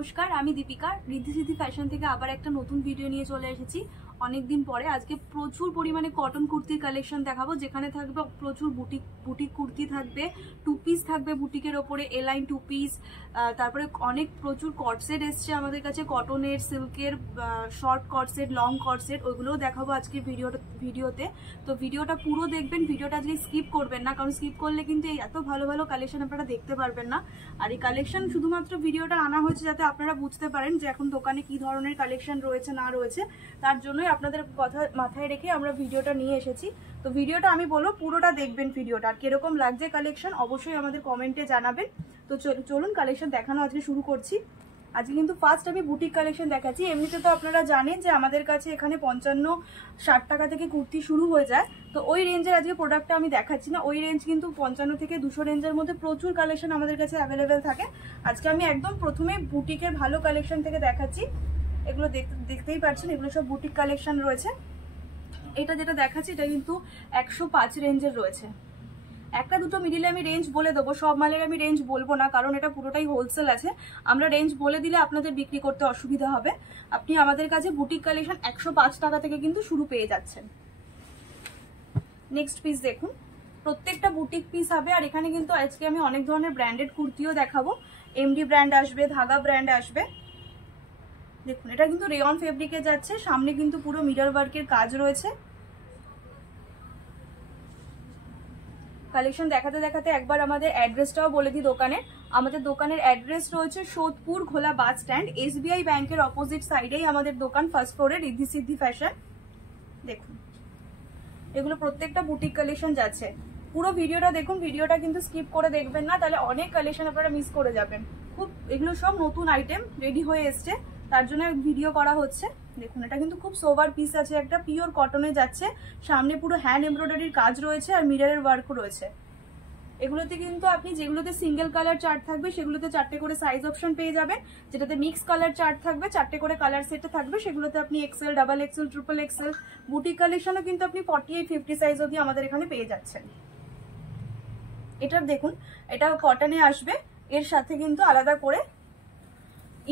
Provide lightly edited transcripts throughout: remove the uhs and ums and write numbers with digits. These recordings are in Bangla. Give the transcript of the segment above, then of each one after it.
নমস্কার, আমি দীপিকা ঋদ্ধি সিদ্ধি ফ্যাশন থেকে আবার একটা নতুন ভিডিও নিয়ে চলে এসেছি অনেকদিন পরে। আজকে প্রচুর পরিমাণে কটন কুর্তির কালেকশন দেখাবো, যেখানে থাকবে প্রচুর বুটিক কুর্তি থাকবে, টু পিস থাকবে বুটিকের ওপরে, এলাইন টু পিস, তারপরে অনেক প্রচুর কটসেট এসছে আমাদের কাছে, কটনের, সিল্কের, শর্ট কটসেট, লং কটসেট, ওইগুলোও দেখাবো আজকে ভিডিওতে। তো ভিডিওটা পুরো দেখবেন, ভিডিওটা আজকে স্কিপ করবেন না, কারণ স্কিপ করলে কিন্তু এই এত ভালো ভালো কালেকশন আপনারা দেখতে পারবেন না। আর এই কালেকশন শুধুমাত্র ভিডিওটা আনা হয়েছে যাতে আপনারা বুঝতে পারেন যে এখন দোকানে কি ধরনের কালেকশন রয়েছে না রয়েছে, তার জন্যই আপনাদের কথা মাথায় রেখে আমরা ভিডিওটা নিয়ে এসেছি। তো ভিডিওটা আমি বলবো পুরোটা দেখবেন, ভিডিওটা আর কিরকম লাগছে কালেকশন অবশ্যই আমাদের কমেন্টে জানাবেন। তো চলুন কালেকশন দেখানো আজকে শুরু করছি। আজকে কিন্তু ফার্স্ট আমি বুটিক কালেকশন দেখাচ্ছি। এমনিতে তো আপনারা জানেন যে আমাদের কাছে এখানে 55-60 টাকা থেকে কুর্তি শুরু হয়ে যায়, তো ওই রেঞ্জের আজকে প্রোডাক্টটা আমি দেখাচ্ছি না। ওই রেঞ্জ কিন্তু 55 থেকে 200 রেঞ্জের মধ্যে প্রচুর কালেকশন আমাদের কাছে অ্যাভেলেবেল থাকে। আজকে আমি একদম প্রথমে বুটিকের ভালো কালেকশন থেকে দেখাচ্ছি। এগুলো দেখতেই পাচ্ছেন, এগুলো সব বুটিক কালেকশন রয়েছে। এটা যেটা দেখাচ্ছি এটা কিন্তু 105 রেঞ্জের রয়েছে। একটা দুটো মিডিলে আমি রেঞ্জ বলে দেবো, সব মালের আমি রেঞ্জ বলবো না, কারণ এটা পুরোটাই হোলসেল আছে। আমরা রেঞ্জ বলে দিলে আপনাদের বিক্রি করতে অসুবিধা হবে। আপনি আমাদের কাছে বুটিক কালেকশন 105 টাকা থেকে কিন্তু শুরু পেয়ে যাচ্ছেন। নেক্সট পিস দেখুন, প্রত্যেকটা বুটিক পিস হবে। আর এখানে কিন্তু আজকে আমি অনেক ধরনের ব্র্যান্ডেড কুর্তিও দেখাবো। এমডি ব্র্যান্ড আসবে, ধাগা ব্র্যান্ড আসবে। দেখুন এটা কিন্তু রেয়ন ফেব্রিকে যাচ্ছে, সামনে কিন্তু পুরো মিরর ওয়ার্কের কাজ রয়েছে। কালেকশন দেখাতে দেখাতে একবার আমাদের অ্যাড্রেসটাও বলে দিই দোকানে। আমাদের দোকানের অ্যাড্রেস রয়েছে সোদপুর ঘোলা বাস স্ট্যান্ড, SBI ব্যাংকের অপোজিট সাইডেই আমাদের দোকান, ফার্স্ট ফ্লোরে, ঋদ্ধি সিদ্ধি ফ্যাশন। দেখুন এগুলো প্রত্যেকটা বুটিক কালেকশন যাচ্ছে। পুরো ভিডিওটা দেখুন, ভিডিওটা কিন্তু স্কিপ করে দেখবেন না, তাহলে অনেক কালেকশন আপনারা মিস করে যাবেন। খুব এগুলো সব নতুন আইটেম রেডি হয়ে এসছে, তার জন্য ভিডিও করা হচ্ছে। দেখুন এটা কিন্তু খুব সোভার পিস আছে, একটা পিওর কটনে যাচ্ছে, সামনে পুরো হ্যান্ড এমব্রয়ডারির কাজ রয়েছে আর মিররের ওয়ার্কও রয়েছে। এগুলোতে কিন্তু আপনি যেগুলোতে সিঙ্গেল কালার চার্ট থাকবে সেগুলোতে 4টে করে সাইজ অপশন পেয়ে যাবেন, যেটাতে মিক্স কালার চার্ট থাকবে 4টে করে কালার সেটে থাকবে, সেগুলোতে আপনি XL, double XL, triple XL, boutique কালেকশনও কিন্তু আপনি 48-50 সাইজ অবধি আমাদের এখানে পেয়ে যাচ্ছেন। এটা দেখুন, এটা কটনে আসবে, এর সাথে কিন্তু আলাদা করে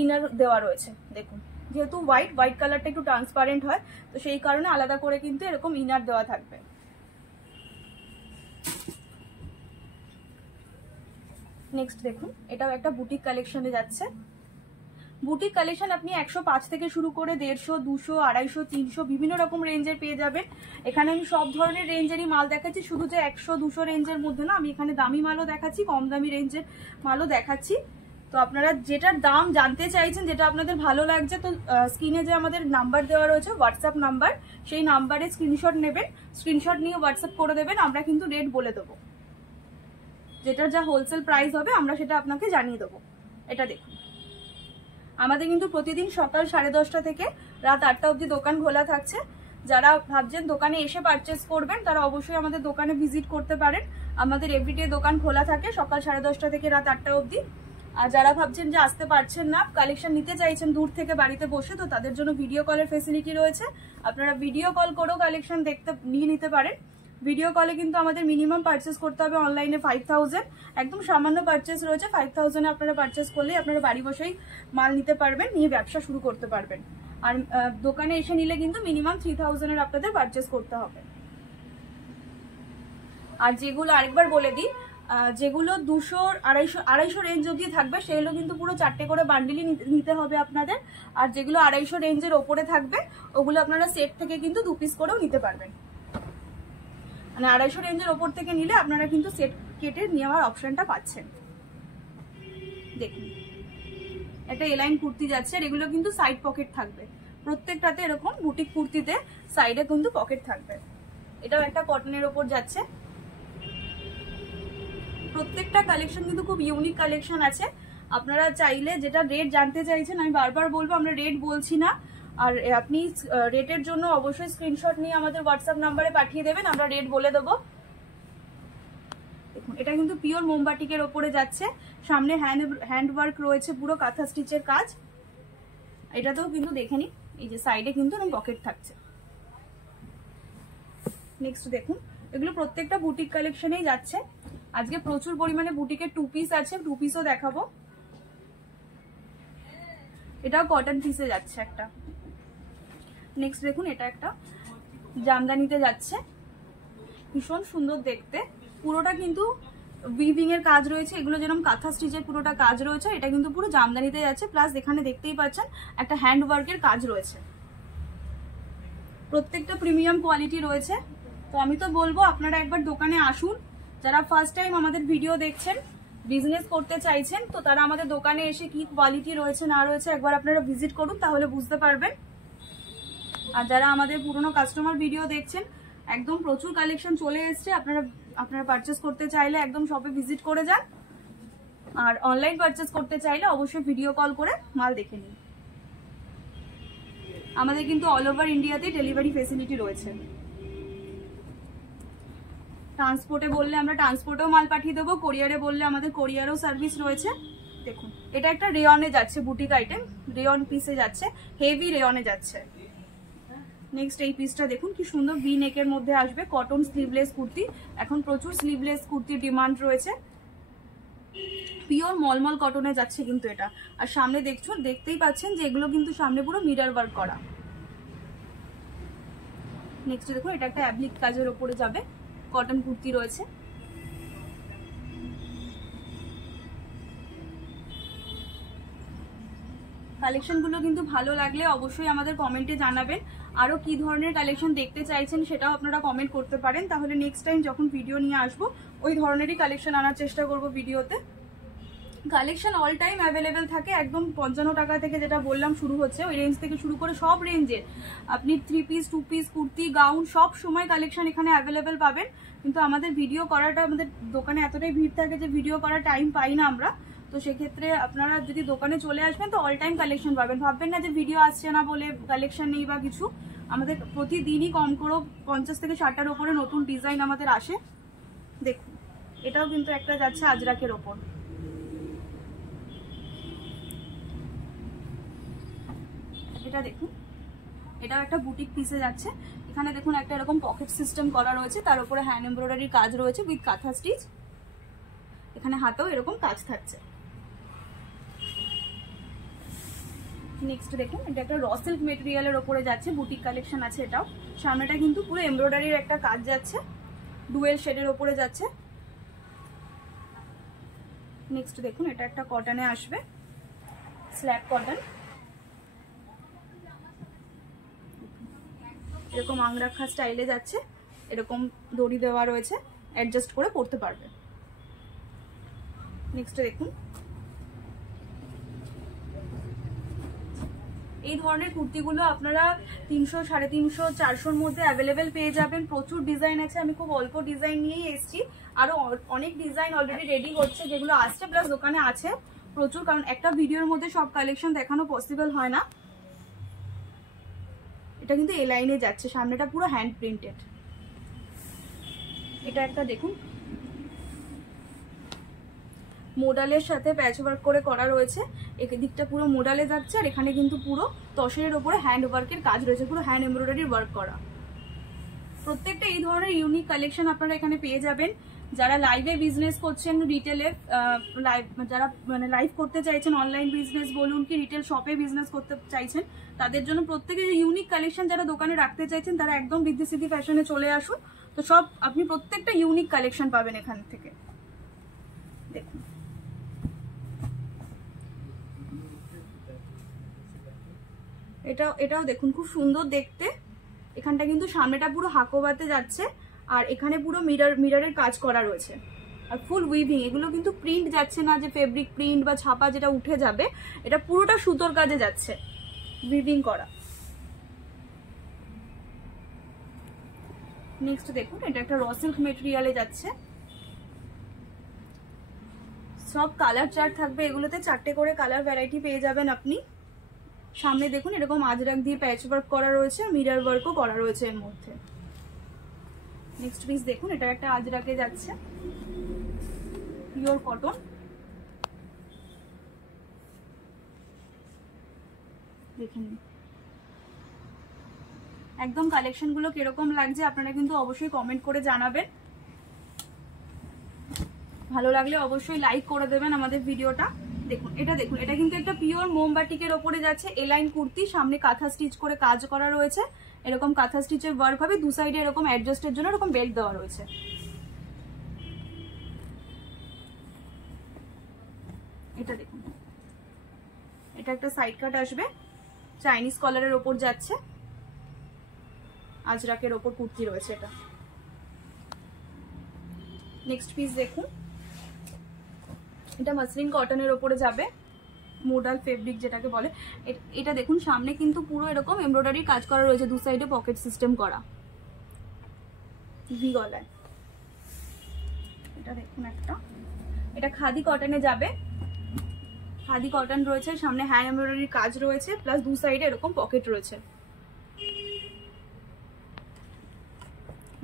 ইনার দেওয়া রয়েছে। দেখুন যেহেতু হোয়াইট কালারটা একটু ট্রান্সপারেন্ট হয়, তো সেই কারণে আলাদা করে কিন্তু এরকম ইনার দেওয়া থাকবে। নেক্সট দেখুন, এটাও একটা বুটিক কালেকশনে যাচ্ছে। বুটিক কালেকশন আপনি 105 থেকে শুরু করে 150, 200, 250, 300 বিভিন্ন রকম রেঞ্জের পেয়ে যাবেন। এখানে আমি সব ধরনের রেঞ্জেরই মাল দেখাচ্ছি, শুধু যে 100-200 রেঞ্জের মধ্যে না, আমি এখানে দামি মালও দেখাচ্ছি, কম দামি রেঞ্জের মালও দেখাচ্ছি। তো আপনারা যেটার দাম জানতে চাইছেন, যেটা আপনাদের ভালো লাগছে, তো স্ক্রিনে যে আমাদের নাম্বার দেওয়া রয়েছে হোয়াটসঅ্যাপ নাম্বার, সেই নাম্বারে স্ক্রিনশট নেবেন, স্ক্রিনশট নিয়ে হোয়াটসঅ্যাপ করে দেবেন, আমরা কিন্তু রেট বলে দেবো, যেটার যা হোলসেল প্রাইস হবে আমরা সেটা আপনাকে জানিয়ে দেবো। এটা দেখুন, আমাদের কিন্তু প্রতিদিন সকাল 10:30 থেকে রাত 8টা অবধি দোকান খোলা থাকছে। যারা ভাবছেন দোকানে এসে পারচেস করবেন তারা অবশ্যই আমাদের দোকানে ভিজিট করতে পারেন। আমাদের এভরিডে দোকান খোলা থাকে সকাল 10:30 থেকে রাত 8টা অবধি। আর যারা ভাবছেন যে আসতে পারছেন না, কালেকশন নিতে চাইছেন দূর থেকে বাড়িতে বসে, তো তাদের জন্য ভিডিও কলের ফেসিলিটি রয়েছে। আপনারা ভিডিও কল করেও কালেকশন নিয়ে নিতে পারেন। ভিডিও কলে কিন্তু আমাদের মিনিমাম পারচেস করতে হবে অনলাইনে 5000, একদম সামান্য পারচেস রয়েছে। 5000 আপনারা পারচেস করলেই আপনারা বাড়ি বসেই মাল নিতে পারবেন, নিয়ে ব্যবসা শুরু করতে পারবেন। আর দোকানে এসে নিলে কিন্তু মিনিমাম 3000 আপনাদের পারচেস করতে হবে। আর যেগুলো আরেকবার বলে দিই, যেগুলো 200-250 রেঞ্জ অবধি থাকবে সেগুলো কিন্তু পুরো 4টে করে বান্ডিলই নিতে হবে আপনাদের। আর যেগুলো 250 রেঞ্জের ওপরে থাকবে ওগুলো আপনারা সেট থেকে কিন্তু 2 পিস করেও নিতে পারবেন। মানে 250 রেঞ্জের ওপর থেকে নিলে আপনারা কিন্তু সেট কেটে নেওয়ার অপশনটা পাচ্ছেন। দেখুন একটা এলাইন কুর্তি যাচ্ছে, আর এগুলো কিন্তু সাইড পকেট থাকবে প্রত্যেকটাতে, এরকম বুটিক কুর্তিতে সাইডে কিন্তু পকেট থাকবে। এটাও একটা কটনের ওপর যাচ্ছে। প্রত্যেকটা কালেকশন কিন্তু খুব ইউনিক কালেকশন আছে। আপনারা চাইলে যেটা রেট জানতে চাইছেন, আমি বারবার বলবো আমরা রেট বলছি না, আর আপনি রেটের জন্য অবশ্যই স্ক্রিনশট নিয়ে আমাদের হোয়াটসঅ্যাপ নাম্বারে পাঠিয়ে দেবেন, আমরা রেট বলে দেবো। দেখুন এটা কিন্তু পিওর মোমবাটিকের ওপরে যাচ্ছে, সামনে হ্যান্ড ওয়ার্ক রয়েছে, পুরো কাঁথা স্টিচের কাজ। এটাতেও কিন্তু দেখে নিন, এই যে সাইডে কিন্তু পকেট থাকছে। নেক্সট দেখুন, এগুলো প্রত্যেকটা বুটিক কালেকশনেই যাচ্ছে। আজকে প্রচুর পরিমাণে বুটিকের টু পিস আছে, টু পিসও দেখাবো। এটাও কটন পিসে যাচ্ছে একটা। নেক্সট দেখুন, এটা একটা জামদানিতে যাচ্ছে, ভীষণ সুন্দর দেখতে। পুরোটা কিন্তু উইভিং এর কাজ রয়েছে, এগুলো যেরকম কাঁথা স্টিচের পুরোটা কাজ রয়েছে, এটা কিন্তু পুরো জামদানিতে যাচ্ছে। প্লাস এখানে দেখতেই পাচ্ছেন একটা হ্যান্ড ওয়ার্কের কাজ রয়েছে, প্রত্যেকটা প্রিমিয়াম কোয়ালিটি রয়েছে। তো আমি তো বলবো আপনারা একবার দোকানে আসুন, যারা ফার্স্ট টাইম আমাদের ভিডিও দেখছেন, বিজনেস করতে চাইছেন, তো তারা আমাদের দোকানে এসে কি কোয়ালিটি রয়েছে না রয়েছে একবার আপনারা ভিজিট করুন, তাহলে বুঝতে পারবেন। আর যারা আমাদের পুরনো কাস্টমার ভিডিও দেখছেন, একদম প্রচুর কালেকশন চলে এসছে, আপনারা পারচেস করতে চাইলে একদম শপে ভিজিট করে যান। আর অনলাইন পারচেস করতে চাইলে অবশ্যই ভিডিও কল করে মাল দেখে নিন। আমাদের কিন্তু অল ওভার ইন্ডিয়াতে ডেলিভারি ফেসিলিটি রয়েছে। ট্রান্সপোর্টে বললে আমরা ট্রান্সপোর্টেও মাল পাঠিয়ে দেবো, কোরিয়ারে বললে আমাদের কোরিয়ারও সার্ভিস রয়েছে। দেখুন, এটা একটা রেয়নে যাচ্ছে, বুটিক আইটেম, রেয়ন পিসে যাচ্ছে, হেভি রেয়নে যাচ্ছে। নেক্সট এই পিসটা দেখুন, কি সুন্দর ভি নেকের মধ্যে আসবে, কটন স্লিভলেস কুর্তি। এখন প্রচুর স্লিভলেস কুর্তির ডিমান্ড রয়েছে, পিওর মলমল কটনে যাচ্ছে কিন্তু এটা। আর সামনে দেখতেই পাচ্ছেন যে এগুলো কিন্তু সামনে পুরো মিরর ওয়ার্ক করা। নেক্সট দেখুন, এটা একটা অ্যাপ্লিক কাজের ওপরে যাবে, কটন কুর্তি রয়েছে। কালেকশনগুলো কিন্তু ভালো লাগলে অবশ্যই আমাদের কমেন্টে জানাবেন। আরো কি ধরনের কালেকশন দেখতে চাইছেন সেটাও আপনারা কমেন্ট করতে পারেন, তাহলে নেক্সট টাইম যখন ভিডিও নিয়ে আসবো ওই ধরনেরই কালেকশন আনার চেষ্টা করব ভিডিওতে। কালেকশন অল টাইম অ্যাভেলেবেল থাকে, একদম 55 টাকা থেকে যেটা বললাম শুরু হচ্ছে, ওই রেঞ্জ থেকে শুরু করে সব রেঞ্জের আপনি 3 পিস 2 পিস কুর্তি গাউন সব সময় কালেকশন এখানে অ্যাভেলেবেল পাবেন। কিন্তু আমাদের ভিডিও করাটা, আমাদের দোকানে এতটাই ভিড় থাকে যে ভিডিও করার টাইম পাই না আমরা। তো সেক্ষেত্রে আপনারা যদি দোকানে চলে আসবেন তো অল টাইম কালেকশন পাবেন, ভাববেন না যে ভিডিও আসছে না বলে কালেকশন নেই বা কিছু। আমাদের প্রতিদিনই কম করেও 50 থেকে 60টার ওপরে নতুন ডিজাইন আমাদের আসে। দেখুন, এটাও কিন্তু একটা যাচ্ছে আজরাকের ওপর। এটা দেখুন, এটাও একটা বুটিক পিসে যাচ্ছে। এখানে দেখুন একটা এরকম পকেট সিস্টেম করা রয়েছে, তার উপরে হ্যান্ড এমব্রয়ডারির কাজ রয়েছে উইথ কাঁথা স্টিচ। এখানে হাতেও এরকম কাজ থাকছে। নেক্সট দেখুন, এটা একটা র সিল্ক মেটেরিয়ালের ওপরে যাচ্ছে, বুটিক কালেকশন আছে এটাও। সামনেটা কিন্তু পুরো এমব্রয়ডারির একটা কাজ যাচ্ছে, ডুয়েল শেডের ওপরে যাচ্ছে। নেক্সট দেখুন, এটা একটা কটনে আসবে, স্ল্যাব কটন, এরকম আংরাখা স্টাইলে যাচ্ছে, এরকম দড়ি দেওয়া রয়েছে, অ্যাডজাস্ট করে পরতে পারবে। নেক্সট দেখুন, এই ধরনের কুর্তিগুলো আপনারা 300, 350, 400-র মধ্যে অ্যাভেলেবেল পেয়ে যাবেন। প্রচুর ডিজাইন আছে, আমি খুব অল্প ডিজাইন নিয়েই এসেছি, আরো অনেক ডিজাইন অলরেডি রেডি হচ্ছে যেগুলো আসছে, প্লাস দোকানে আছে প্রচুর, কারণ একটা ভিডিওর মধ্যে সব কালেকশন দেখানো পসিবল হয় না। এটা কিন্তু এ লাইনে যাচ্ছে, সামনেটা পুরো হ্যান্ড প্রিন্টেড। এটা একটা দেখুন, মোডালের সাথে প্যাচ ওয়ার্ক করে করা রয়েছে, দিকটা পুরো মোডালে যাচ্ছে, আর এখানে কিন্তু পুরো তসরের ওপরে হ্যান্ড ওয়ার্কের কাজ রয়েছে, পুরো হ্যান্ড এমব্রয়ডারির ওয়ার্ক করা। প্রত্যেকটা এই ধরনের ইউনিক কালেকশন আপনারা এখানে পেয়ে যাবেন। যারা লাইভে বিজনেস করছেন, রিটেলে যারা মানে লাইভ করতে চাইছেন, অনলাইন বিজনেস বলুন কি রিটেল শপে বিজনেস করতে চাইছেন, তাদের জন্য প্রত্যেকে ইউনিক কালেকশন যারা দোকানে রাখতে চাইছেন তারা একদম ঋদ্ধি সিদ্ধি ফ্যাশনে চলে আসুন। তো সব আপনি প্রত্যেকটা ইউনিক কালেকশন পাবেন এখান থেকে। দেখুন, এটাও দেখুন, খুব সুন্দর দেখতে। এখানটা কিন্তু সামনেটা পুরো হাকোবাতে যাচ্ছে, আর এখানে পুরো মিররের কাজ করা রয়েছে, আর ফুল উইভিং। এগুলো কিন্তু প্রিন্ট যাচ্ছে না যে ফেব্রিক প্রিন্ট বা ছাপা যেটা উঠে যাবে, এটা পুরোটা সুতোর কাজে যাচ্ছে, উইভিং করা। নেক্সট দেখুন, এটা একটা র সিল্ক মেটেরিয়ালে যাচ্ছে, সব কালার চার্ট থাকবে এগুলোতে, 4টে করে কালার ভ্যারাইটি পেয়ে যাবেন আপনি। সামনে দেখুন এরকম আজরাক দিয়ে প্যাচ ওয়ার্ক করা রয়েছে, মিরর ওয়ার্কও করা রয়েছে এর মধ্যে। নেক্সট পিস দেখুন, এটা একটা আজরাকে যাচ্ছে, পিওর কটন। দেখুন একদম কালেকশন গুলো কিরকম লাগছে আপনারা কিন্তু অবশ্যই কমেন্ট করে জানাবেন। ভালো লাগলে অবশ্যই লাইক করে দেবেন আমাদের ভিডিওটা। দেখুন এটা কিন্তু একটা পিওর মোমবাটিকের ওপরে যাচ্ছে, এলাইন কুর্তি, সামনে কাঁথা স্টিচ করে কাজ করা রয়েছে, এরকম কাঁথা স্টিচের ওয়ার্ক হবে, দু সাইডে এরকম অ্যাডজাস্টের জন্য এরকম বেল্ট দেওয়া রয়েছে। এটা দেখুন, এটা একটা সাইড কাট আসবে, চাইনিজ কলারের ওপর যাচ্ছে, আজরাকের ওপর কুর্তি রয়েছে এটা। নেক্সট পিস দেখুন, এটা মাসলিন কটনের ওপরে যাবে, মোডাল ফেব্রিক যেটাকে বলে। এটা দেখুন সামনে কিন্তু পুরো এরকম এমব্রয়ডারি কাজ করা রয়েছে, দু সাইডে পকেট সিস্টেম করা, ভি গলায়। এটা দেখুন একটা, এটা খাদি কটনে যাবে, খাদি কটন রয়েছে, সামনে হ্যান্ড এমব্রয়ডারির কাজ রয়েছে, প্লাস দু সাইডে এরকম পকেট রয়েছে।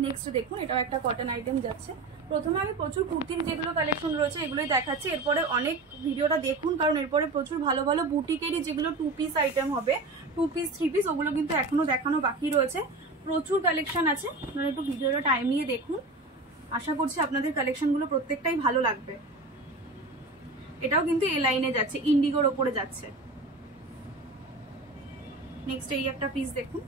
নেক্সট দেখুন, এটাও একটা কটন আইটেম যাচ্ছে। প্রথমে আমি প্রচুর কুর্তির যেগুলো কালেকশন রয়েছে এগুলোই দেখাচ্ছি, এরপরে অনেক ভিডিওটা দেখুন, কারণ এরপরে প্রচুর ভালো ভালো বুটিকেরই যেগুলো 2 পিস আইটেম হবে, 2 পিস 3 পিস, ওগুলো কিন্তু এখনো দেখানো বাকি রয়েছে, প্রচুর কালেকশন আছে। আপনারা একটু ভিডিওটা টাইম নিয়ে দেখুন, আশা করছি আপনাদের কালেকশনগুলো প্রত্যেকটাই ভালো লাগবে। এটাও কিন্তু এ লাইনে যাচ্ছে, ইন্ডিগোর ওপরে যাচ্ছে। নেক্সট এই একটা পিস দেখুন,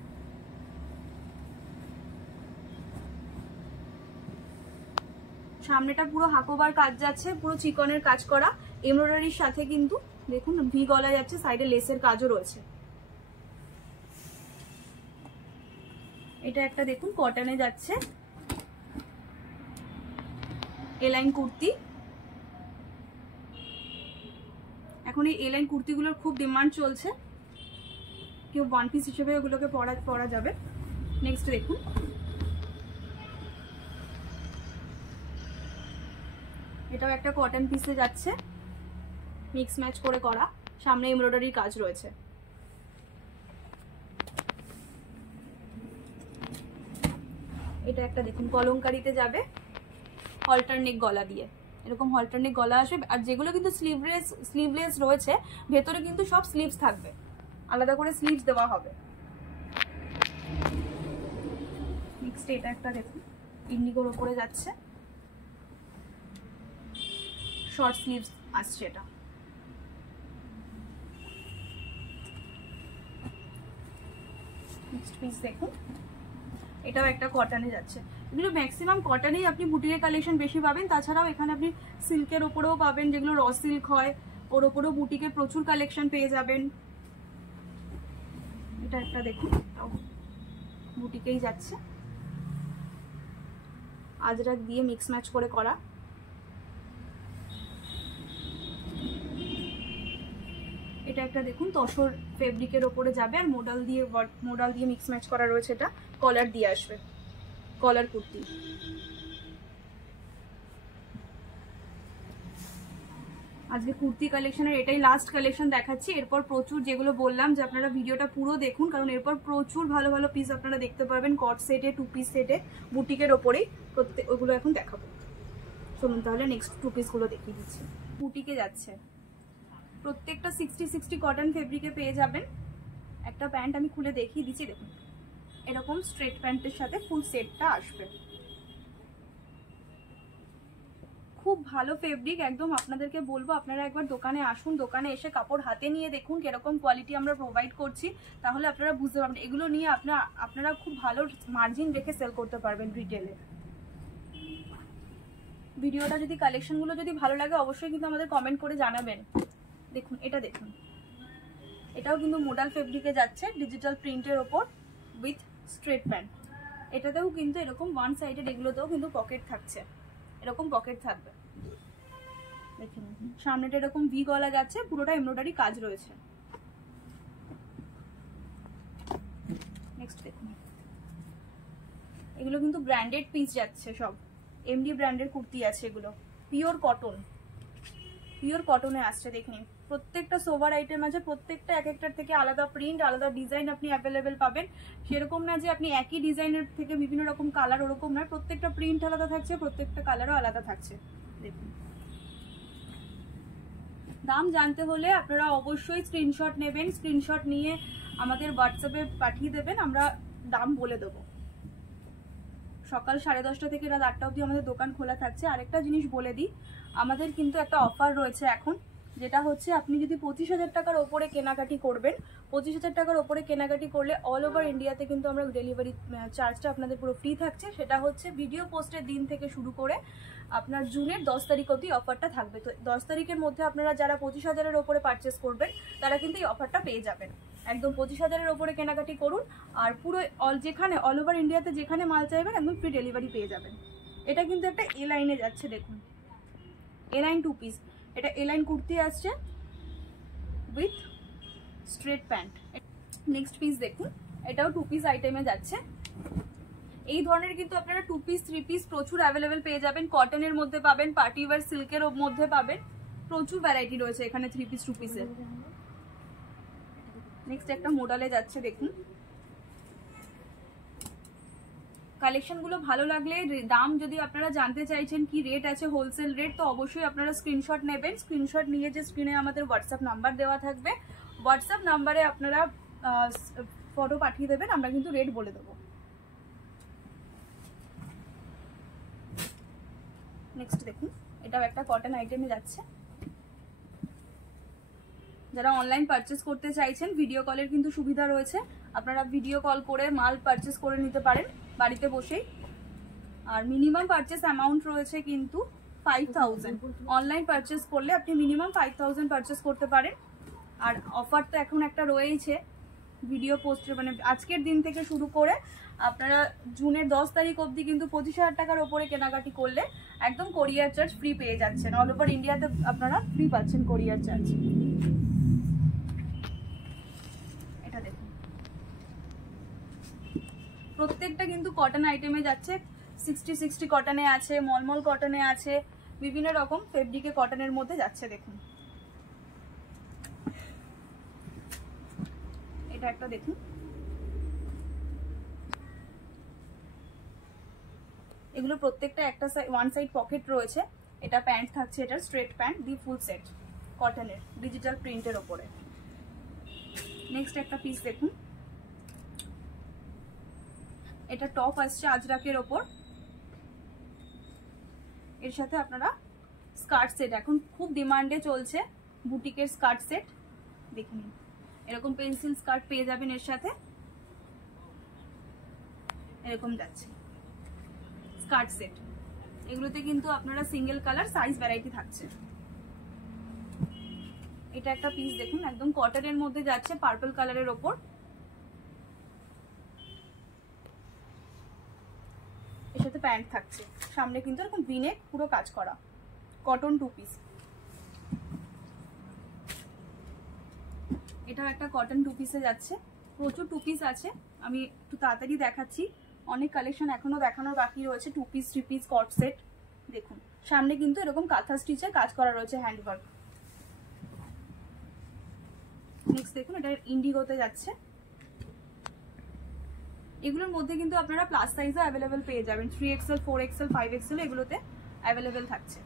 সামনেটা পুরো হাকোবার কাজ যাচ্ছে, পুরো চিকনের কাজ করা এমব্রয়ডারির সাথে কিন্তু দেখুন ভি গলা যাচ্ছে, সাইডে লেসের কাজও রয়েছে। এটা একটা দেখুন কটনে যাচ্ছে, এলাইন কুর্তি। এখন এই এলাইন কুর্তিগুলোর খুব ডিমান্ড চলছে, কেউ ওয়ান পিস হিসেবে ওগুলোকে পরা যাবে। নেক্সট দেখুন, এটাও একটা কটন পিসে যাচ্ছে, মিক্স ম্যাচ করে করা, সামনে এমব্রয়ডারির কাজ রয়েছে। এটা একটা দেখুন কলমকারিতে যাবে, অল্টারনেট গলা দিয়ে, এরকম অল্টারনেট গলা আসবে, আর যেগুলো কিন্তু স্লিভলেস রয়েছে, ভেতরে কিন্তু সব স্লিভস থাকবে, আলাদা করে স্লিভস দেওয়া হবে। নেক্সট এটা একটা দেখুন ইন্ডিগোর ওপরে যাচ্ছে, শর্ট স্লিভস আসছে এটা। নেক্সট পিস দেখুন, এটাও একটা কটনে যাচ্ছে, এগুলো ম্যাক্সিমাম কটনেই আপনি বুটিকের কালেকশন বেশি পাবেন, তাছাড়াও এখানে আপনি সিল্কের ওপরেও পাবেন, যেগুলো র সিল্ক হয় ওর ওপরেও বুটিকের প্রচুর কালেকশন পেয়ে যাবেন। এটা একটা দেখুন, বুটিকেই যাচ্ছে, আজরাক দিয়ে মিক্স ম্যাচ করে করা। এটা একটা দেখুন তসর ফেব্রিকের ওপরে যাবে, আর মোডাল দিয়ে মিক্স ম্যাচ করা রয়েছে, এটা কলার দিয়ে আসবে, কলার কুর্তি। আজকে কুর্তি কালেকশনের এটাই লাস্ট কালেকশন দেখাচ্ছি, এরপর প্রচুর যেগুলো বললাম যে আপনারা ভিডিওটা পুরো দেখুন, কারণ এরপর প্রচুর ভালো ভালো পিস আপনারা দেখতে পারবেন, কট সেটে 2 পিস সেটে বুটিকের ওপরেই, ওগুলো এখন দেখাবো। শুনুন তাহলে নেক্সট 2 পিসগুলো দেখিয়ে দিচ্ছি। বুটিকে যাচ্ছে, প্রত্যেকটা 60 কটন ফেব্রিকে পেয়ে যাবেন। একটা প্যান্ট আমি খুলে দেখিয়ে দিচ্ছি, দেখুন এরকম স্ট্রেট প্যান্টের সাথে ফুল সেটটা আসবে, খুব ভালো ফেব্রিক একদম। আপনাদেরকে বলবো আপনারা একবার দোকানে আসুন, দোকানে এসে কাপড় হাতে নিয়ে দেখুন কিরকম কোয়ালিটি আমরা প্রোভাইড করছি, তাহলে আপনারা বুঝতে পারবেন। এগুলো নিয়ে আপনারা খুব ভালো মার্জিন রেখে সেল করতে পারবেন রিটেলে। ভিডিওটা যদি কালেকশনগুলো যদি ভালো লাগে অবশ্যই কিন্তু আমাদের কমেন্ট করে জানাবেন। দেখুন এটা দেখুন, এটাও কিন্তু মোডাল ফেব্রিকে যাচ্ছে, ডিজিটাল প্রিন্টের ওপর উইথ স্ট্রেট প্যান্ট। এটাতেও কিন্তু এরকম ওয়ান সাইডেড, এগুলোতেও কিন্তু পকেট থাকছে, এরকম পকেট থাকবে। দেখুন সামনেটা এরকম ভি গলা যাচ্ছে, পুরোটা এমব্রয়ডারি কাজ রয়েছে। নেক্সট দেখুন, এগুলো কিন্তু ব্র্যান্ডেড পিস যাচ্ছে, সব এমডি ব্র্যান্ডের কুর্তি আছে, এগুলো পিওর কটনে আসছে। দেখুন প্রত্যেকটা সোভার আইটেম আছে, প্রত্যেকটা এক একটার থেকে আলাদা প্রিন্ট, আলাদা ডিজাইন আপনি অ্যাভেলেবেল পাবেন। সেরকম না যে আপনি একই ডিজাইনের থেকে বিভিন্ন রকম কালার, ওরকম নয়, প্রত্যেকটা প্রিন্ট আলাদা থাকছে, প্রত্যেকটা কালারও আলাদা থাকছে। দেখুন দাম জানতে হলে আপনারা অবশ্যই স্ক্রিনশট নেবেন, স্ক্রিনশট নিয়ে আমাদের হোয়াটসঅ্যাপে পাঠিয়ে দেবেন, আমরা দাম বলে দেবো। সকাল 10:30 থেকে রাত 8টা অবধি আমাদের দোকান খোলা থাকছে। আরেকটা জিনিস বলে দিই, আমাদের কিন্তু একটা অফার রয়েছে এখন, যেটা হচ্ছে আপনি যদি 25,000 টাকার ওপরে কেনাকাটি করবেন, 25,000 টাকার ওপরে কেনাকাটি করলে অল ওভার ইন্ডিয়াতে কিন্তু আমরা ডেলিভারি চার্জটা আপনাদের পুরো ফ্রি থাকছে। সেটা হচ্ছে ভিডিও পোস্টের দিন থেকে শুরু করে আপনার জুনের 10 তারিখ অবধি অফারটা থাকবে। তো 10 তারিখের মধ্যে আপনারা যারা 25,000-এর ওপরে পারচেস করবেন তারা কিন্তু এই অফারটা পেয়ে যাবেন। একদম 25,000-এর ওপরে কেনাকাটি করুন, আর পুরো যেখানে অল ওভার ইন্ডিয়াতে যেখানে মাল চাইবেন একদম ফ্রি ডেলিভারি পেয়ে যাবেন। এটা কিন্তু একটা এ লাইনে যাচ্ছে, দেখুন এ লাইন 2 পিস। এটা এ লাইন কুর্তি আসছে with straight pant. Next piece দেখুন, এটাও 2 পিস আইটেমে যাচ্ছে। এই ধরনের কিন্তু আপনারা 2 পিস 3 পিস প্রচুর অ্যাভেলেবেল পেয়ে যাবেন। কটনের মধ্যে পাবেন, পার্টি ওয়্যার সিল্কের মধ্যে পাবেন, প্রচুর ভ্যারাইটি রয়েছে এখানে 3 পিস 2 পিসের। নেক্সট একটা মডেলে যাচ্ছে, দেখুন কালেকশনগুলো ভালো লাগলে দাম যদি আপনারা জানতে চাইছেন কি রেট আছে হোলসেল রেট, তো অবশ্যই আপনারা স্ক্রিনশট নেবেন। স্ক্রিনশট নিয়ে যে স্ক্রিনে আমাদের হোয়াটসঅ্যাপ নাম্বার দেওয়া থাকবে, হোয়াটসঅ্যাপ নাম্বারে আপনারা ফটো পাঠিয়ে দেবেন, আমরা কিন্তু রেট বলে দেবো। নেক্সট দেখুন, এটাও একটা কটন আইটেমে যাচ্ছে। যারা অনলাইন পারচেস করতে চাইছেন ভিডিও কলের কিন্তু সুবিধা রয়েছে, আপনারা ভিডিও কল করে মাল পারচেস করে নিতে পারেন বাড়িতে বসেই। আর মিনিমাম পারচেস অ্যামাউন্ট রয়েছে কিন্তু 5,000। অনলাইন পারচেস করলে আপনি মিনিমাম 5,000 পারচেস করতে পারেন। আর অফার তো এখন একটা রয়েছে ভিডিও পোস্টের, মানে আজকের দিন থেকে শুরু করে আপনারা জুনের 10 তারিখ অবধি কিন্তু 25,000 টাকার ওপরে কেনাকাটি করলে একদম কোরিয়ার চার্জ ফ্রি পেয়ে যাচ্ছেন। অল ওভার ইন্ডিয়াতে আপনারা ফ্রি পাচ্ছেন কোরিয়ার চার্জ। এটা দেখুন, প্রত্যেকটা কিন্তু কটন আইটেমে যাচ্ছে। 60 কটনে আছে, মলমল কটনে আছে, বিভিন্ন রকম ফেব্রিকে কটনের মধ্যে যাচ্ছে। দেখুন এটা একটা দেখুন, এগুলো প্রত্যেকটা একটা ওয়ান সাইড পকেট রয়েছে। এটা প্যান্ট থাকছে, এটা স্ট্রেট প্যান্ট দি ফুল সেট কটনের ডিজিটাল প্রিন্টের ওপরে। নেক্সট একটা পিস দেখুন, এটা টপ আসছে আজরাকের ওপর, এর সাথে আপনারা স্কার্ট সেট এখন খুব ডিমান্ডে চলছে বুটিকের স্কার্ট সেট। দেখুন এরকম পেন্সিল স্কার্ট পেয়ে যাবেন, এর সাথে এরকম যাচ্ছে স্কার্ট সেট। এগুলোতে কিন্তু আপনারা সিঙ্গেল কালার সাইজ ভ্যারাইটি থাকছে। এটা একটা পিস দেখুন, একদম কটনের মধ্যে যাচ্ছে পার্পল কালারের ওপর। এর সাথে প্যান্ট থাকছে, সামনে কিন্তু এরকম ভিনেক পুরো কাজ করা কটন 2 পিস। এটাও একটা কটন 2 পিসে যাচ্ছে। প্রচুর 2 পিস আছে, আমি একটু তাড়াতাড়ি দেখাচ্ছি, অনেক কালেকশন এখনো দেখানোর বাকি রয়েছে। 2 পিস 3 পিস কট সেট দেখুন, সামনে কিন্তু এরকম কাঁথা স্টিচের কাজ করা রয়েছে, হ্যান্ডওয়ার্ক। নেক্সট দেখুন, এটা ইন্ডিগোতে যাচ্ছে। এগুলোর মধ্যে কিন্তু আপনারা প্লাস সাইজও অ্যাভেলেবেল পেয়ে যাবেন, 3XL 4XL 5XL এগুলোতে অ্যাভেলেবেল থাকছে।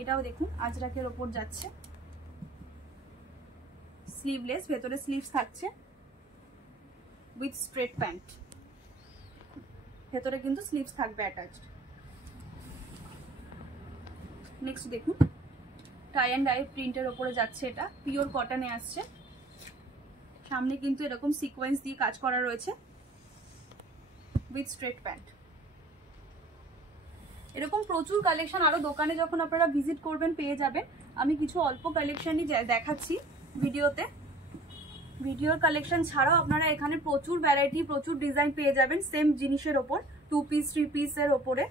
এটাও দেখুন আজরাকের ওপর যাচ্ছে, স্লিভলেস, ভেতরে স্লিভস থাকছে উইথ স্ট্রেট প্যান্ট, ভেতরে কিন্তু স্লিভস থাকবে অ্যাটাচড। নেক্সট দেখুন, টাই অ্যান্ড ডাই প্রিন্টের ওপরে যাচ্ছে, এটা পিওর কটনে আসছে। সামনে কিন্তু এরকম সিকোয়েন্স দিয়ে কাজ করা রয়েছে উইথ স্ট্রেট প্যান্ট। এরকম প্রচুর কালেকশন আরো দোকানে যখন আপনারা ভিজিট করবেন পেয়ে যাবেন। আমি কিছু অল্প কালেকশনই দেখাচ্ছি ভিডিওতে। ভিডিওর কালেকশন ছাড়াও আপনারা এখানে প্রচুর ভ্যারাইটি, প্রচুর ডিজাইন পেয়ে যাবেন সেম জিনিসের ওপর, 2 পিস 3 পিসের ওপরে।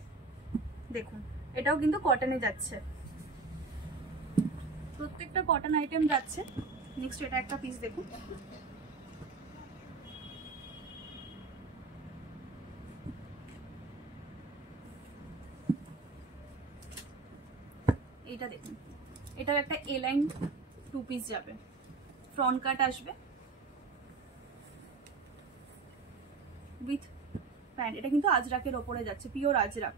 দেখুন এটাও কিন্তু কটনে যাচ্ছে, প্রত্যেকটা কটন আইটেম যাচ্ছে। নেক্সট এটা একটা পিস দেখুন, এটা দেখুন, এটাও একটা এ লাইন 2 পিস যাবে, ফ্রন্ট কাট আসবে উইথ প্যান্ট। এটা কিন্তু আজরাকের ওপরে যাচ্ছে, পিওর আজরাক।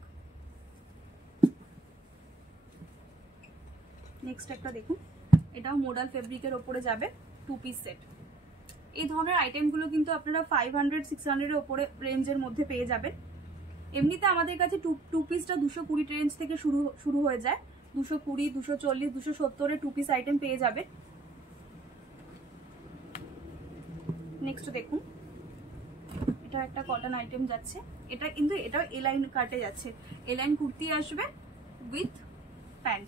নেক্সট একটা দেখুন, এটাও মোডাল ফেব্রিকের ওপরে যাবে, 2 পিস সেট। এই ধরনের আইটেমগুলো কিন্তু আপনারা 500-600 এর ওপরে রেঞ্জের মধ্যে পেয়ে যাবেন। এমনিতে আমাদের কাছে টু পিসটা 220 রেঞ্জ থেকে শুরু হয়ে যায়। 220, 240, 270 টু পিস আইটেম পেয়ে যাবে। নেক্সট দেখুন, এটা একটা কটন আইটেম যাচ্ছে। এটা কিন্তু এটাও এ লাইন কাটে যাচ্ছে। এ লাইন কুর্তি আসবে with pant,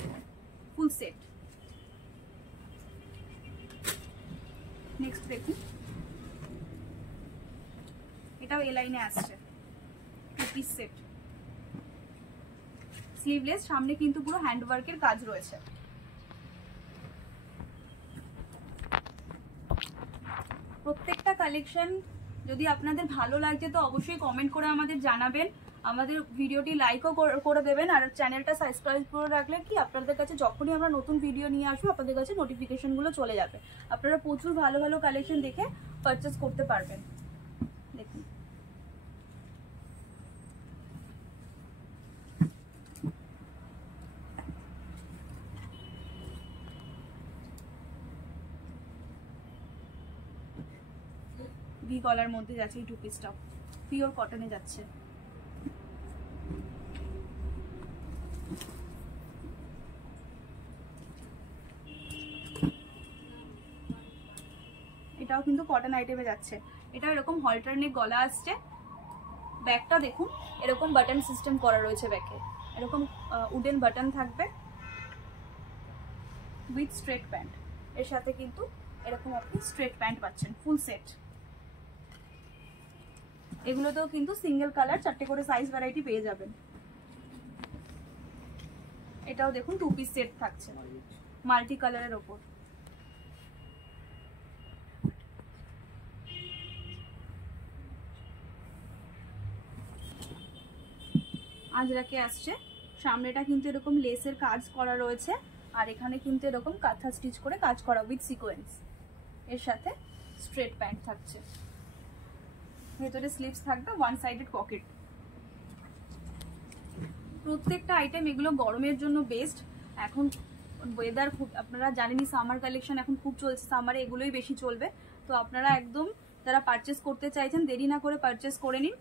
full set. Next দেখুন, এটাও এ লাইনে আসছে, টু পিস সেট, স্লিভলেস, সামনে কিন্তু পুরো হ্যান্ডওয়ার্কের কাজ রয়েছে। প্রত্যেকটা কালেকশন যদি আপনাদের ভালো লাগছে তো অবশ্যই কমেন্ট করে আমাদের জানাবেন। আমাদের ভিডিওটি লাইকও করে দেবেন, আর চ্যানেলটা সাবস্ক্রাইব করে রাখলে কি আপনাদের কাছে যখনই আমরা নতুন ভিডিও নিয়ে আসবো আপনাদের কাছে নোটিফিকেশনগুলো চলে যাবে। আপনারা প্রচুর ভালো ভালো কালেকশন দেখে পারচেস করতে পারবেন। দেখুন, ভি গলার মধ্যে যাচ্ছে এই টু পিসটা, পিওর কটনে যাচ্ছে। এটাও কিন্তু কটন আইটেমে যাচ্ছে। এটা এরকম হলটার নেক গলা আসছে। ব্যাকটা দেখুন, এরকম বাটন সিস্টেম করা রয়েছে ব্যাকে, এরকম উডেন বাটন থাকবে উইথ স্ট্রেট প্যান্ট। এর সাথে কিন্তু এরকম আপনি স্ট্রেট প্যান্ট পাচ্ছেন, ফুল সেট। এগুলোতেও কিন্তু সিঙ্গেল কালার 4টে করে সাইজ ভ্যারাইটি পেয়ে যাবেন। এটাও দেখুন টু পিস সেট থাকছে মাল্টি কালারের ওপর। আজরাকে আসছে, সামনেটা কিন্তু এরকম লেসের কাজ করা রয়েছে, আর এখানে কিন্তু এরকম কাঁথা স্টিচ করে কাজ করা উইথ সিকোয়েন্স। এর সাথে স্ট্রেট প্যান্ট থাকছে, ভেতরে স্লিভস থাকবে, ওয়ান সাইডেড পকেট। প্রত্যেকটা আইটেম এগুলো গরমের জন্য বেস্ট। এখন ওয়েদার খুব, আপনারা জানেনই সামার কালেকশন এখন খুব চলছে, সামারে এগুলোই বেশি চলবে। তো আপনারা একদম যারা পারচেস করতে চাইছেন দেরি না করে পারচেস করে নিন,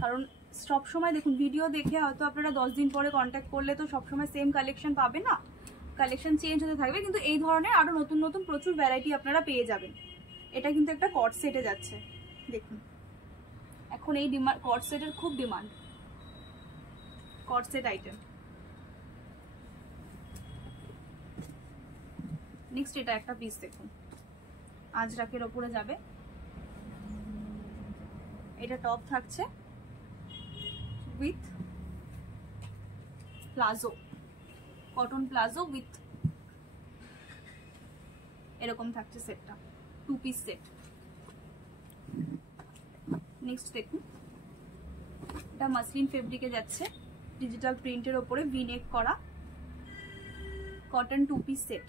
কারণ সবসময় দেখুন ভিডিও দেখে হয়তো আপনারা 10 দিন পরে কন্ট্যাক্ট করলে তো সবসময় সেম কালেকশন পাবে না, কালেকশন চেঞ্জ হতে থাকবে। কিন্তু এই ধরনের আরো নতুন নতুন প্রচুর ভ্যারাইটি আপনারা পেয়ে যাবেন। এটা কিন্তু একটা কট সেটে যাচ্ছে, দেখুন এখন এই কট সেটের খুব ডিমান্ড, কট সেট আইটেম। নেক্সট এটা একটা পিস দেখুন, আজরাকের ওপরে যাবে। এটা টপ থাকছে with palazzo, cotton palazzo with এরকম থাকছে সেটটা, টু পিস সেট। নেক্সট দেখুন, এটা মাসলিন ফেব্রিকে যাচ্ছে, ডিজিটাল প্রিন্টের ওপরে ভি নেক করা কটন টু পিস সেট।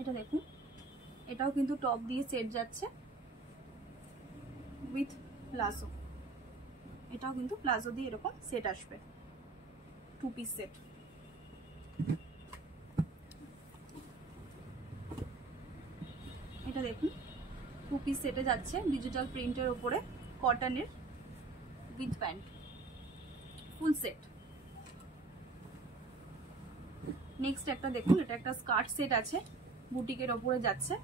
এটা দেখুন, এটাও কিন্তু টপ দিয়ে সেট যাচ্ছে উইথ প্লাজো। এটাও কিন্তু প্লাজো দিয়ে এরকম সেট আসবে, টু পিস সেট। এটা দেখুন টু পিস সেটে যাচ্ছে, ডিজিটাল প্রিন্টের ওপরে কটনের with pant, full set. Next একটা দেখুন, এটা একটা স্কার্ট সেট আছে, বুটিকের ওপরে যাচ্ছে,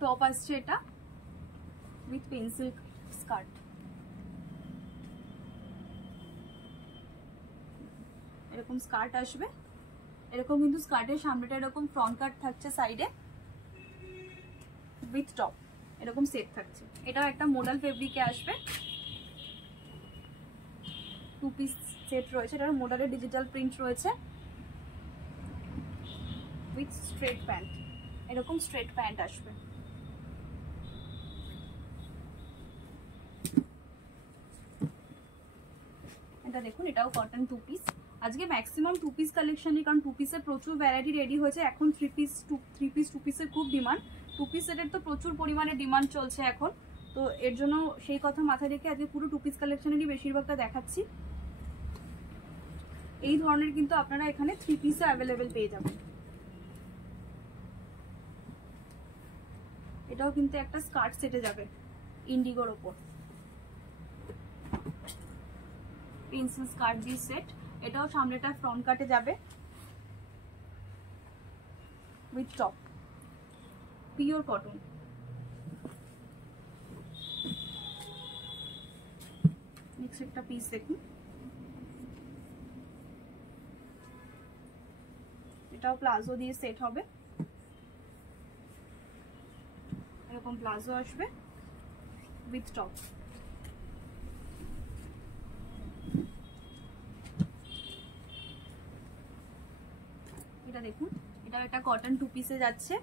টপ আসছে এটা উইথ পেন্সিল স্কার্ট। এরকম স্কার্ট আসবে, এরকম কিন্তু স্কার্টের সামনেটা এরকম ফ্রন্ট কাট থাকছে, সাইডে উইথ টপ এরকম সেট থাকছে। এটাও একটা মডেল ফেব্রিকে আসবে, টু পিস সেট রয়েছে, এটার মডেলের ডিজিটাল প্রিন্ট রয়েছে উইথ স্ট্রেট প্যান্ট, এরকম স্ট্রেট প্যান্ট আসবে। এটা দেখুন, এটাও কটন টু পিস। আজকে ম্যাক্সিমাম টু পিস কালেকশনই, কারণ টু পিসের প্রচুর ভ্যারাইটি রেডি হয়েছে। এখন থ্রি পিস টু পিসের খুব ডিমান্ড, টু পিস সেটের তো প্রচুর পরিমাণে ডিমান্ড চলছে এখন। তো এর জন্য সেই কথা মাথায় রেখে আজকে পুরো টু পিস কালেকশনেরই বেশিরভাগটা দেখাচ্ছি। এই ধরনের কিন্তু আপনারা এখানে থ্রি পিসে অ্যাভেলেবেল পেয়ে যাবেন। এটাও কিন্তু একটা স্কার্ট সেটে যাবে ইন্ডিগোর ওপর, পেন্সিল স্কার্ট দিয়ে সেট। এটাও সামনেটা ফ্রন্ট কাটে যাবে with top, pure cotton. Next একটা পিস দেখুন, এটাও প্লাজো দিয়ে সেট হবে, এরকম প্লাজো আসবে উইথ টপ। এটা দেখুন, এটাও একটা কটন 2 পিসে যাচ্ছে,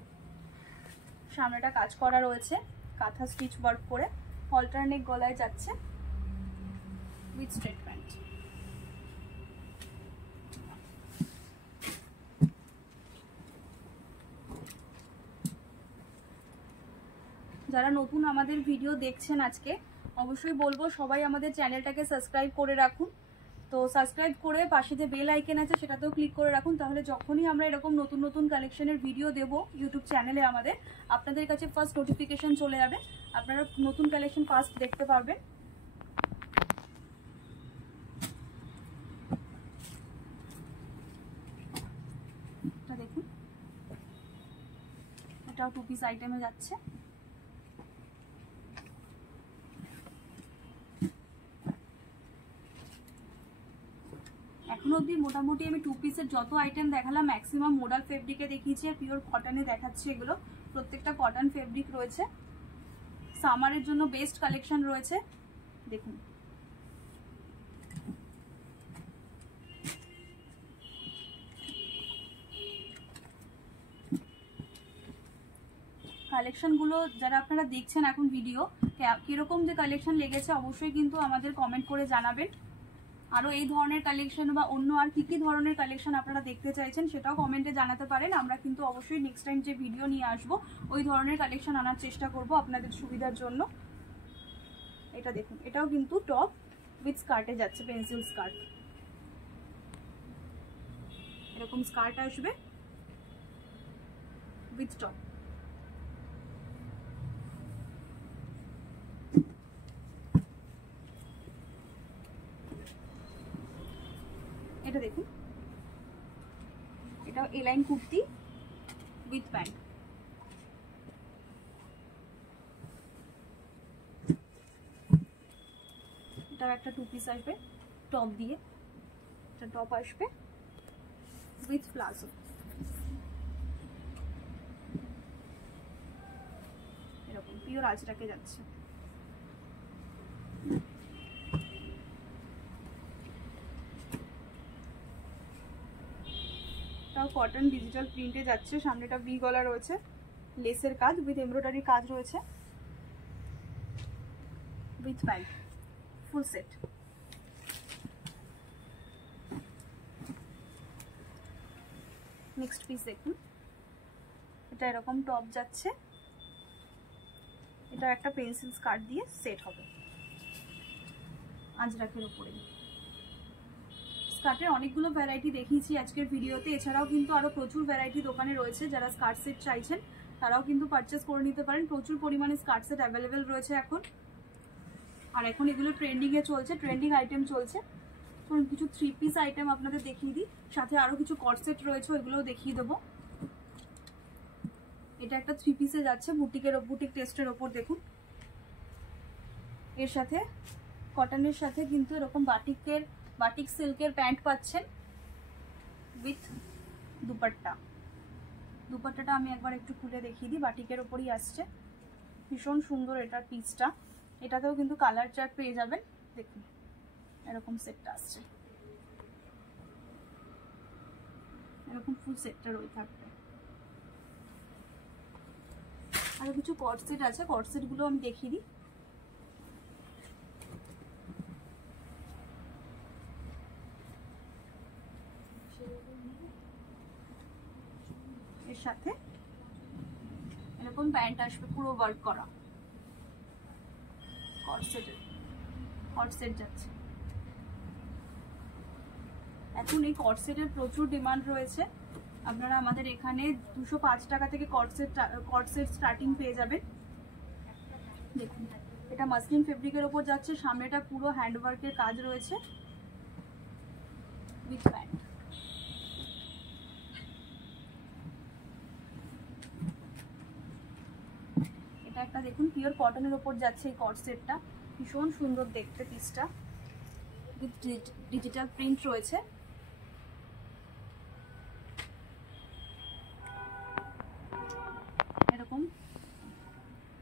সামনেটা কাজ করা রয়েছে কাঁথা স্টিচ ওয়ার্ক করে, অল্টারনেট গলায় যাচ্ছে উইথ স্ট্রেট প্যান্ট। যারা নতুন আমাদের ভিডিও দেখছেন আজকে, অবশ্যই বলবো সবাই আমাদের চ্যানেলটাকে সাবস্ক্রাইব করে রাখুন। তো সাবস্ক্রাইব করে পাশে যে বেল আইকন আছে সেটাতেও ক্লিক করে রাখুন, তাহলে যখনই আমরা এরকম নতুন নতুন কালেকশনের ভিডিও দেব ইউটিউব চ্যানেলে আমাদের, আপনাদের কাছে ফার্স্ট নোটিফিকেশন চলে যাবে, আপনারা নতুন কালেকশন ফার্স্ট দেখতে পারবেন। এটা দেখুন, এটাও 2 পিস আইটেমে যাচ্ছে। এখন অবধি মোটামুটি আমি 2 পিসের যত আইটেম দেখালাম ম্যাক্সিমাম মোডাল ফেব্রিকে দেখিয়েছি আর পিওর কটনে দেখাচ্ছি। এগুলো প্রত্যেকটা কটন ফেব্রিক রয়েছে, সামারের জন্য বেস্ট কালেকশন রয়েছে। দেখুন কালেকশনগুলো যারা আপনারা দেখছেন এখন ভিডিও, কিরকম যে কালেকশন লেগেছে অবশ্যই কিন্তু আমাদের কমেন্ট করে জানাবেন। আরও এই ধরনের কালেকশন বা অন্য আর কি ধরনের কালেকশন আপনারা দেখতে চাইছেন সেটাও কমেন্টে জানাতে পারেন। আমরা কিন্তু অবশ্যই নেক্সট টাইম যে ভিডিও নিয়ে আসবো ওই ধরনের কালেকশন আনার চেষ্টা করব আপনাদের সুবিধার জন্য। এটা দেখুন, এটাও কিন্তু টপ উইথ স্কার্টে যাচ্ছে, পেন্সিল স্কার্ট, এরকম স্কার্ট আসবে উইথ টপ। এটা দেখুন, এটা এলাইন কুর্তি উইথ প্যান্ট, এটাও একটা 2 পিস আসবে টপ দিয়ে, এটা টপ আসবে উইথ প্লাজো। এরকম পিওর আজরাকে যাচ্ছে। কটন ডিজিটাল প্রিন্টে যাচ্ছে, সামনেটা ভি গলা রয়েছে, লেসের কাজ উইথ এমব্রয়ডারি কাজ রয়েছে with pant, full set. Next piece দেখুন, এটা এরকম টপ যাচ্ছে, এটা একটা পেন্সিল স্কার্ট দিয়ে সেট হবে আজরাকের উপরে। স্কার্টের অনেকগুলো ভ্যারাইটি দেখিয়েছি আজকের ভিডিওতে, এছাড়াও কিন্তু আরো প্রচুর ভ্যারাইটি দোকানে রয়েছে। যারা স্কার্ট সেট চাইছেন তারাও কিন্তু পারচেস করে নিতে পারেন, প্রচুর পরিমাণে স্কার্ট সেট অ্যাভেলেবেল রয়েছে এখন। আর এখন এগুলো ট্রেন্ডিং এ চলছে, ট্রেন্ডিং আইটেম চলছে। কিছু 3 পিস আইটেম আপনাদের দেখিয়ে দিই, সাথে আরো কিছু কট সেট রয়েছে ওইগুলোও দেখিয়ে দেবো। এটা একটা 3 পিসে যাচ্ছে বুটিক টেস্টের ওপর। দেখুন এর সাথে কটনের সাথে কিন্তু এরকম বাটিক সিল্কের প্যান্ট পাচ্ছেন উইথ দুপাট্টা। দুপাট্টাটা আমি একবার একটু খুলে দেখিয়ে দিই, বাটিকের ওপরই আসছে, ভীষণ সুন্দর এটার পিসটা। এটাতেও কিন্তু কালার চার্ট পেয়ে যাবেন। দেখুন এরকম সেটটা আসছে, এরকম ফুল সেটটা রয়ে থাকবে। আরো কিছু কট সেট আছে, কট সেট গুলো আমি দেখিয়ে দিই। এর সাথে এরকম প্যান্ট আসবে পুরো ওয়ার্ক করা, কট সেট যাচ্ছে। এখন এই কট সেটের প্রচুর ডিমান্ড রয়েছে, আপনারা আমাদের এখানে 205 টাকা থেকে কট সেট স্টার্টিং পেয়ে যাবেন। এটা মাসলিন ফেব্রিকের ওপর যাচ্ছে, সামনেটা পুরো হ্যান্ডওয়ার্কের কাজ রয়েছে উইথ প্যান্ট। এটা একটা দেখুন পিওর কটনের ওপর যাচ্ছে এই কট সেটটা, ভীষণ সুন্দর দেখতে পিসটা, উইথ ডিজিটাল প্রিন্ট রয়েছে। এরকম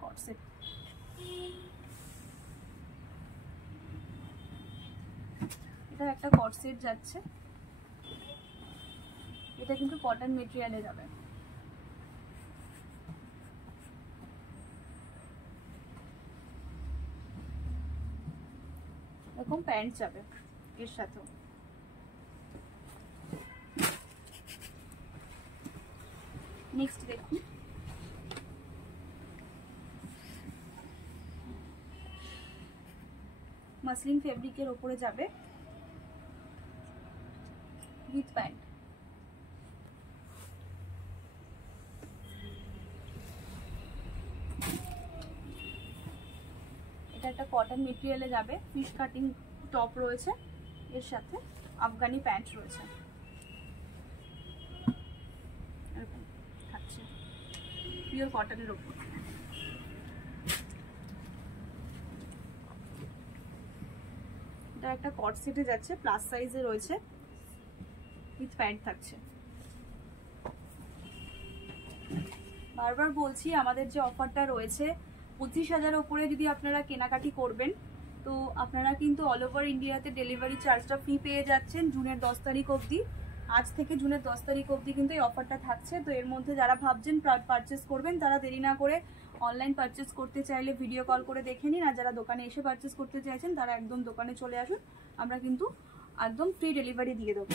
কট সেট, এটা একটা কট সেট যাচ্ছে, এটা কিন্তু কটন মেটেরিয়ালে যাবে। এরকম প্যান্ট যাবে এর সাথেও। নেক্সট দেখুন মাসলিন ফেব্রিকের ওপরে যাবে উইথ প্যান্ট। এটা একটা কটন মেটেরিয়ালে যাবে, ফিশ কাটিং টপ রয়েছে, এর সাথে আফগানি প্যান্ট রয়েছে, এরকম থাকছে পিওর কটনের ওপর। এটা একটা কট সেটে যাচ্ছে, প্লাস সাইজে রয়েছে, উইথ প্যান্ট থাকছে। বারবার বলছি আমাদের যে অফারটা রয়েছে 25,000 ওপরে যদি আপনারা কেনাকাটি করবেন তো আপনারা কিন্তু অল ওভার ইন্ডিয়াতে ডেলিভারি চার্জটা ফ্রি পেয়ে যাচ্ছেন জুনের 10 তারিখ অবধি। আজ থেকে জুনের 10 তারিখ অবধি কিন্তু এই অফারটা থাকছে। তো এর মধ্যে যারা ভাবছেন পারচেস করবেন তারা দেরি না করে অনলাইন পারচেস করতে চাইলে ভিডিও কল করে দেখে নিন, আর যারা দোকানে এসে পারচেস করতে চাইছেন তারা একদম দোকানে চলে আসুন, আমরা কিন্তু একদম ফ্রি ডেলিভারি দিয়ে দেবো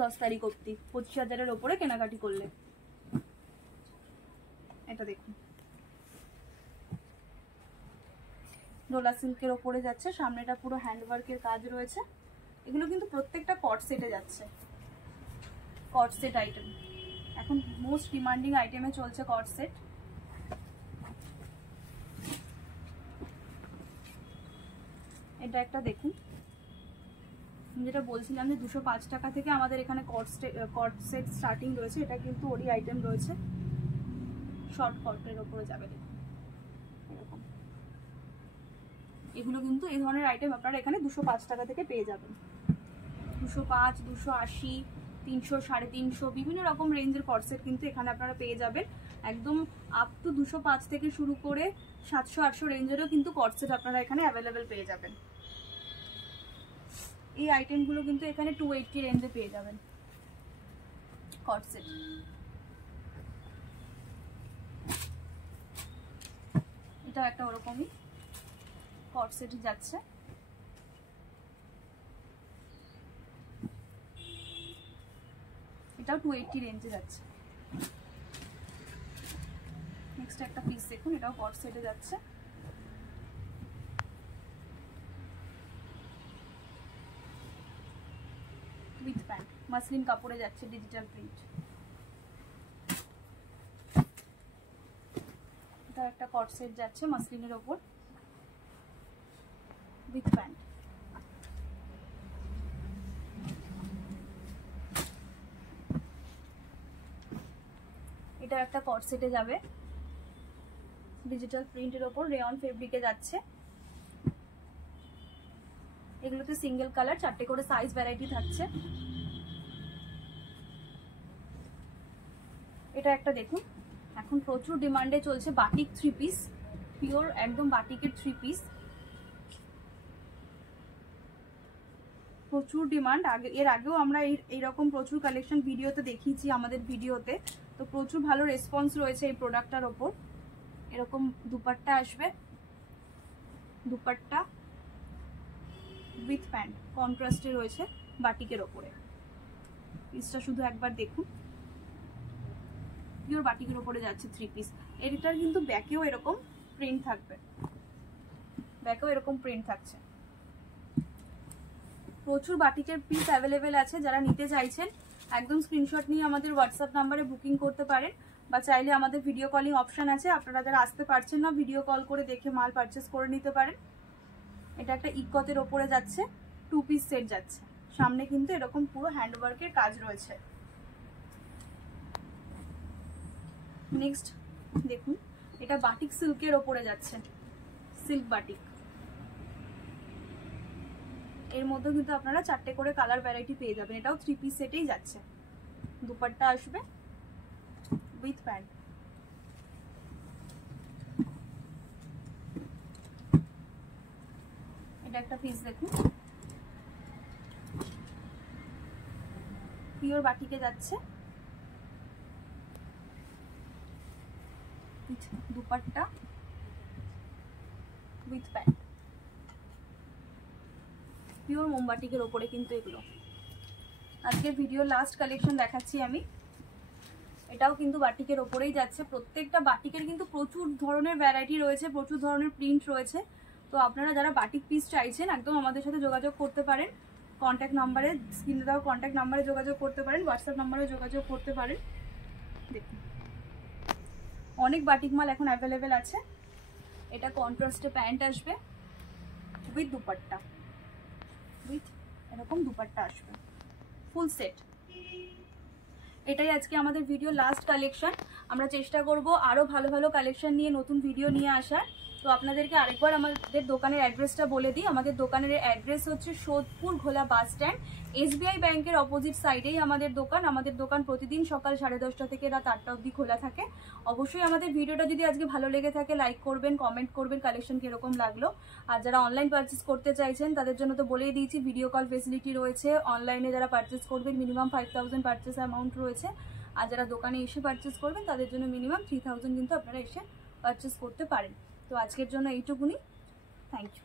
10 তারিখ অবধি 25,000-এর ওপরে কেনাকাটি করলে। এটা দেখুন ডোলা সিল্কের ওপরে যাচ্ছে, সামনেটা পুরো হ্যান্ডওয়ার্কের কাজ রয়েছে। এগুলো কিন্তু প্রত্যেকটা কট সেটে যাচ্ছে, কট সেট আইটেম এখন মোস্ট ডিমান্ডিং আইটেমে চলছে কট সেট। এটা একটা দেখুন, যেটা বলছিলাম যে 205 টাকা থেকে আমাদের এখানে কট সেট স্টার্টিং রয়েছে, এটা কিন্তু ওরই আইটেম রয়েছে, শর্ট কটের ওপরে যাবে দেখুন এরকম। এগুলো কিন্তু এই ধরনের আইটেম আপনারা এখানে 205 টাকা থেকে পেয়ে যাবেন, 205, 280, 300, 350 বিভিন্ন রকম রেঞ্জের কট সেট কিন্তু এখানে আপনারা পেয়ে যাবেন। একদম আপ টু 205 থেকে শুরু করে 700, 800 রেঞ্জেরও কিন্তু কট সেট আপনারা এখানে অ্যাভেলেবেল পেয়ে যাবেন। এই আইটেমগুলো কিন্তু এখানে 280 রেঞ্জে পেয়ে যাবেন কট সেট। এটা একটা ওরকমই কট সেট যাচ্ছে, এটাও 280 রেঞ্জে যাচ্ছে। নেক্সট একটা পিস দেখুন, এটাও কট সেটে যাচ্ছে, উইথ প্যান্ট, মাসলিন কাপড়ে যাচ্ছে, ডিজিটাল প্রিন্ট। এটা একটা কট সেট যাচ্ছে মাসলিনের ওপর উইথ প্যান্ট। এটা একটা কট সেটে যাবে, ডিজিটাল প্রিন্টের ওপর রেয়ন ফেব্রিকে যাচ্ছে। এগুলোতে সিঙ্গেল কালার 4টে করে সাইজ ভ্যারাইটি থাকছে। এটা একটা দেখুন, এখন প্রচুর ডিমান্ডে চলছে বাটিক 3 পিস, পিওর একদম বাটিকের 3 পিস, প্রচুর ডিমান্ড। এর আগেও আমরা এইরকম প্রচুর কালেকশন ভিডিওতে দেখিয়েছি আমাদের ভিডিওতে, তো প্রচুর ভালো রেসপন্স রয়েছে এই প্রোডাক্টটার ওপর। এরকম দুপাট্টা আসবে, দুপাট্টা উইথ প্যান্ট কন্ট্রাস্টে রয়েছে বাটিকের ওপরে। পিসটা শুধু একবার দেখুন, পিওর বাটিকের ওপরে যাচ্ছে 3 পিস। এটার কিন্তু ব্যাকেও এরকম প্রিন্ট থাকবে, ব্যাকেও এরকম প্রিন্ট থাকছে। প্রচুর বাটিকের পিস অ্যাভেলেবেল আছে, যারা নিতে চাইছেন একদম স্ক্রিনশট নিয়ে আমাদের হোয়াটসঅ্যাপ নাম্বারে বুকিং করতে পারেন। বা চাইলে আমাদের ভিডিও কলিং অপশান আছে, আপনারা যারা আসতে পারছেন না ভিডিও কল করে দেখে মাল পারচেস করে নিতে পারেন। এটা একটা ইকতের ওপরে যাচ্ছে, 2 পিস সেট যাচ্ছে, সামনে কিন্তু এরকম পুরো হ্যান্ডওয়ার্কের কাজ রয়েছে। নেক্সট দেখুন, এটা বাটিক সিল্কের ওপরে যাচ্ছে, সিল্ক বাটিক। এর মধ্যে কিন্তু আপনারা 4টে করে কালার ভ্যারাইটি পেয়ে যাবেন। এটাও 3 পিস সেটেই যাচ্ছে। দুপাট্টা আসবে উইথ প্যান্ট। এটা একটা পিস দেখুন, পিওর বাটিকে যাচ্ছে, দুপাট্টা উইথ প্যান্ট। পিওর মোমবাটিকের ওপরে কিন্তু এগুলো। আজকে ভিডিও লাস্ট কালেকশন দেখাচ্ছি আমি। এটাও কিন্তু বাটিকের ওপরেই যাচ্ছে। প্রত্যেকটা বাটিকের কিন্তু প্রচুর ধরনের ভ্যারাইটি রয়েছে, প্রচুর ধরনের প্রিন্ট রয়েছে। তো আপনারা যারা বাটিক পিস চাইছেন একদম আমাদের সাথে যোগাযোগ করতে পারেন। কন্ট্যাক্ট নাম্বারে, স্ক্রিনে দেওয়া কন্ট্যাক্ট নাম্বারে যোগাযোগ করতে পারেন, হোয়াটসঅ্যাপ নাম্বারে যোগাযোগ করতে পারেন। দেখুন অনেক বাটিক মাল এখন অ্যাভেলেবেল আছে। এটা কন্ট্রাস্টে প্যান্ট আসবে উইথ দুপাট্টা, উইথ এরকম দুপাট্টা আসবে, ফুল সেট। এটাই আজকে আমাদের ভিডিও লাস্ট কালেকশন। আমরা চেষ্টা করব আরও ভালো ভালো কালেকশন নিয়ে নতুন ভিডিও নিয়ে আসার। তো আপনাদেরকে আরেকবার আমাদের দোকানের অ্যাড্রেসটা বলে দিই। আমাদের দোকানের অ্যাড্রেস হচ্ছে সোদপুর ঘোলা বাস স্ট্যান্ড, SBI ব্যাংকের অপোজিট সাইডেই আমাদের দোকান। আমাদের দোকান প্রতিদিন সকাল 10:30 থেকে রাত 8টা অবধি খোলা থাকে। অবশ্যই আমাদের ভিডিওটা যদি আজকে ভালো লেগে থাকে লাইক করবেন, কমেন্ট করবেন কালেকশন কীরকম লাগলো। আর যারা অনলাইন পারচেস করতে চাইছেন তাদের জন্য তো বলেই দিয়েছি ভিডিও কল ফেসিলিটি রয়েছে। অনলাইনে যারা পারচেস করবেন মিনিমাম 5000 পারচেস অ্যামাউন্ট রয়েছে। আর যারা দোকানে এসে পারচেস করবেন তাদের জন্য মিনিমাম 3000 কিন্তু আপনারা এসে পারচেস করতে পারেন। তো আজকের জন্য এইটুকুনি। Thank you.